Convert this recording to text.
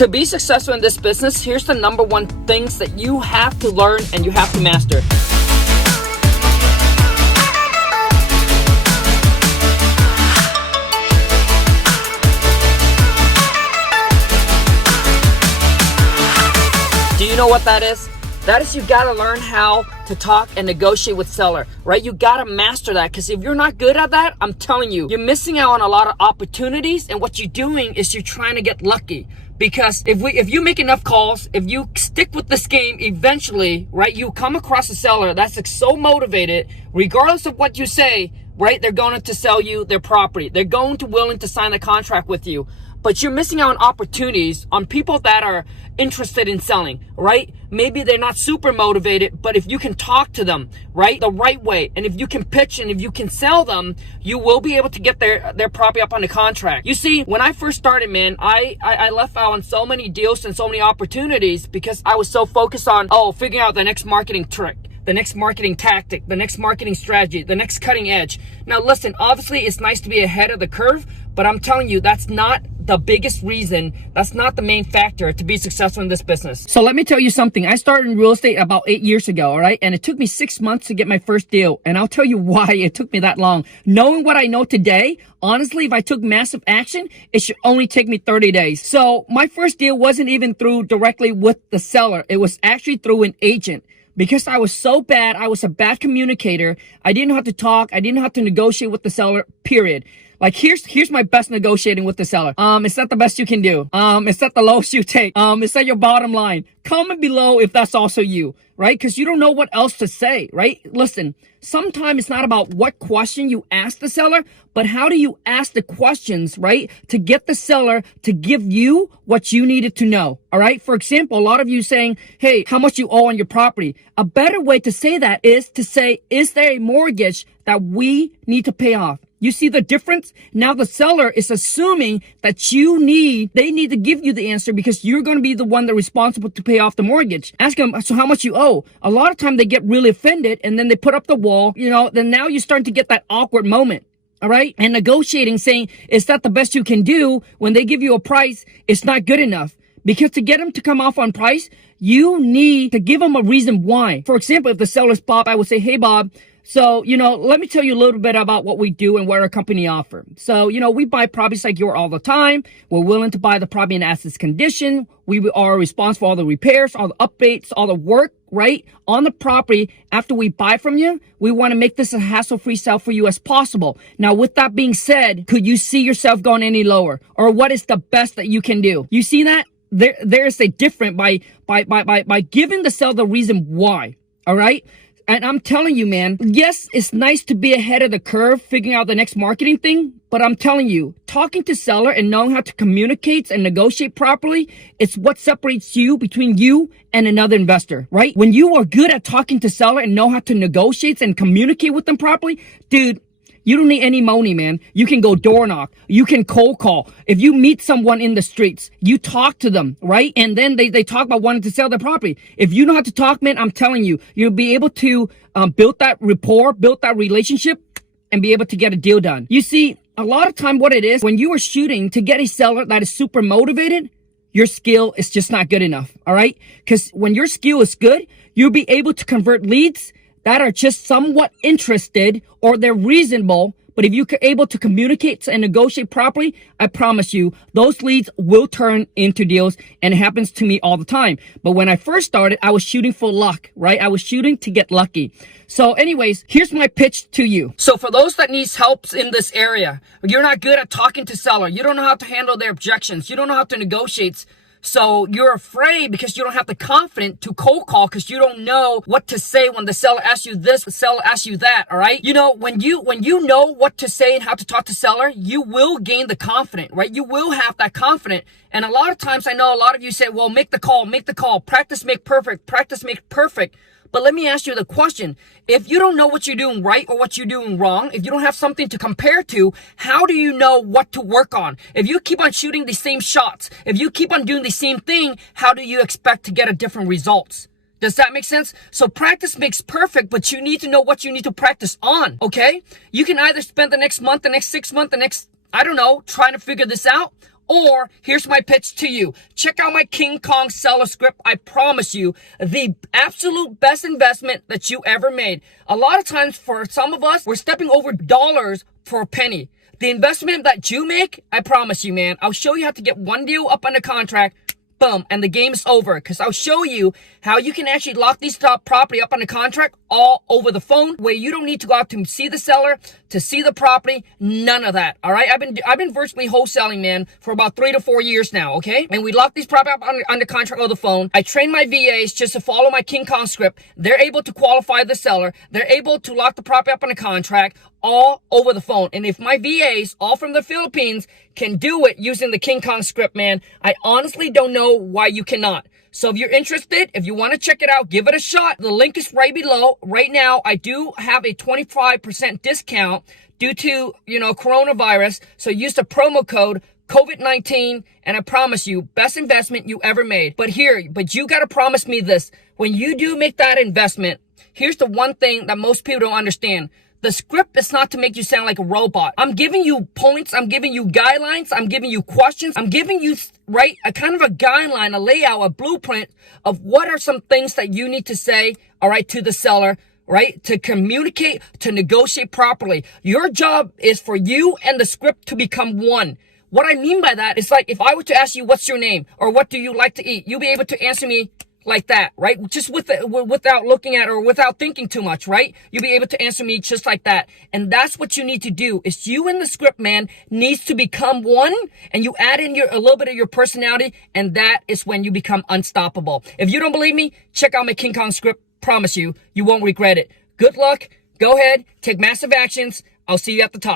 To be successful in this business, here's the number one things that you have to learn and you have to master. Do you know what that is? That is, you gotta learn how to talk and negotiate with seller, right? You gotta master that, because if you're not good at that, I'm telling you, you're missing out on a lot of opportunities, and what you're doing is you're trying to get lucky. Because if you make enough calls, if you stick with this game, eventually, right, you come across a seller that's like so motivated, regardless of what you say, right, they're going to sell you their property. They're going to willing to sign a contract with you. But you're missing out on opportunities on people that are interested in selling, right? Maybe they're not super motivated, but if you can talk to them, right, the right way, and if you can pitch and if you can sell them, you will be able to get their property up on the contract. You see, when I first started, man, I left out on so many deals and so many opportunities because I was so focused on, figuring out the next marketing trick, the next marketing tactic, the next marketing strategy, the next cutting edge. Now listen, obviously it's nice to be ahead of the curve, but I'm telling you, that's not the biggest reason, that's not the main factor to be successful in this business. So let me tell you something. I started in real estate about 8 years ago, all right? And it took me 6 months to get my first deal. And I'll tell you why it took me that long. Knowing what I know today, honestly, if I took massive action, it should only take me 30 days. So my first deal wasn't even through directly with the seller. It was actually through an agent. Because I was so bad, I was a bad communicator. I didn't know how to talk. I didn't know how to negotiate with the seller, period. Like, here's my best negotiating with the seller. It's not the best you can do. It's not the lowest you take. It's not your bottom line. Comment below if that's also you, right? Because you don't know what else to say, right? Listen, sometimes it's not about what question you ask the seller, but how do you ask the questions, right, to get the seller to give you what you needed to know, all right? For example, a lot of you saying, hey, how much you owe on your property? A better way to say that is to say, is there a mortgage that we need to pay off? You see the difference? Now the seller is assuming that they need to give you the answer because you're going to be the one that's responsible to pay off the mortgage. Ask them, so how much you owe? A lot of time they get really offended and then they put up the wall, then now you're starting to get that awkward moment. All right. And negotiating, saying, is that the best you can do? When they give you a price, it's not good enough. Because to get them to come off on price, you need to give them a reason why. For example, if the seller's Bob, I would say, hey, Bob, so, let me tell you a little bit about what we do and what our company offers. So, we buy properties like yours all the time. We're willing to buy the property in assets condition. We are responsible for all the repairs, all the updates, all the work, right, on the property. After we buy from you, we want to make this a hassle-free sale for you as possible. Now, with that being said, could you see yourself going any lower? Or what is the best that you can do? You see that? There's a difference by giving the seller the reason why, all right? And I'm telling you, man, yes, it's nice to be ahead of the curve, figuring out the next marketing thing. But I'm telling you, talking to seller and knowing how to communicate and negotiate properly, it's what separates you between you and another investor, right? When you are good at talking to seller and know how to negotiate and communicate with them properly, dude, you don't need any money, man. You can go door knock. You can cold call. If you meet someone in the streets, you talk to them, right? And then they talk about wanting to sell their property. If you know how to talk, man, I'm telling you, you'll be able to build that rapport, build that relationship, and be able to get a deal done. You see, a lot of time what it is, when you are shooting to get a seller that is super motivated, your skill is just not good enough, all right? Because when your skill is good, you'll be able to convert leads that are just somewhat interested or they're reasonable. But if you're able to communicate and negotiate properly, I promise you, those leads will turn into deals. And it happens to me all the time. But when I first started, I was shooting for luck, right? I was shooting to get lucky. So anyways, here's my pitch to you. So for those that needs help in this area, you're not good at talking to seller. You don't know how to handle their objections. You don't know how to negotiate. So you're afraid because you don't have the confidence to cold call because you don't know what to say when the seller asks you this, the seller asks you that, all right? When you know what to say and how to talk to seller, you will gain the confidence, right? You will have that confidence. And a lot of times I know a lot of you say, well, make the call, practice make perfect. But let me ask you the question. If you don't know what you're doing right or what you're doing wrong, if you don't have something to compare to, how do you know what to work on? If you keep on shooting the same shots, if you keep on doing the same thing, how do you expect to get a different results? Does that make sense? So practice makes perfect, but you need to know what you need to practice on, okay? You can either spend the next month, the next 6 months, trying to figure this out, Or here's my pitch to you. Check out my King Khang Seller Script. I promise you, the absolute best investment that you ever made. A lot of times for some of us, we're stepping over dollars for a penny. The investment that you make, I promise you, man, I'll show you how to get one deal up under contract. Boom, and the game is over, because I'll show you how you can actually lock these property up on the contract all over the phone, where you don't need to go out to see the seller, to see the property, none of that. All right, I've been virtually wholesaling, man, for about 3 to 4 years now. Okay, and we lock these property up under contract over the phone. I train my VAs just to follow my King Khang script. They're able to qualify the seller. They're able to lock the property up on the contract all over the phone. And if my VAs, all from the Philippines, can do it using the King Khang script, man, I honestly don't know why you cannot. So if you're interested, if you want to check it out, give it a shot. The link is right below. Right now, I do have a 25% discount due to, coronavirus. So use the promo code COVID-19, and I promise you, best investment you ever made. But you got to promise me this. When you do make that investment, here's the one thing that most people don't understand. The script is not to make you sound like a robot. I'm giving you points. I'm giving you guidelines. I'm giving you questions. I'm giving you, a kind of a guideline, a layout, a blueprint of what are some things that you need to say, to the seller, to communicate, to negotiate properly. Your job is for you and the script to become one. What I mean by that is, like, if I were to ask you, what's your name, or what do you like to eat, you'll be able to answer me like that, right? Just without looking at or without thinking too much, right? You'll be able to answer me just like that. And that's what you need to do. Is you and the script, man, needs to become one, and you add in a little bit of your personality, and that is when you become unstoppable. If you don't believe me, check out my King Khang script. Promise you, you won't regret it. Good luck. Go ahead, take massive actions. I'll see you at the top.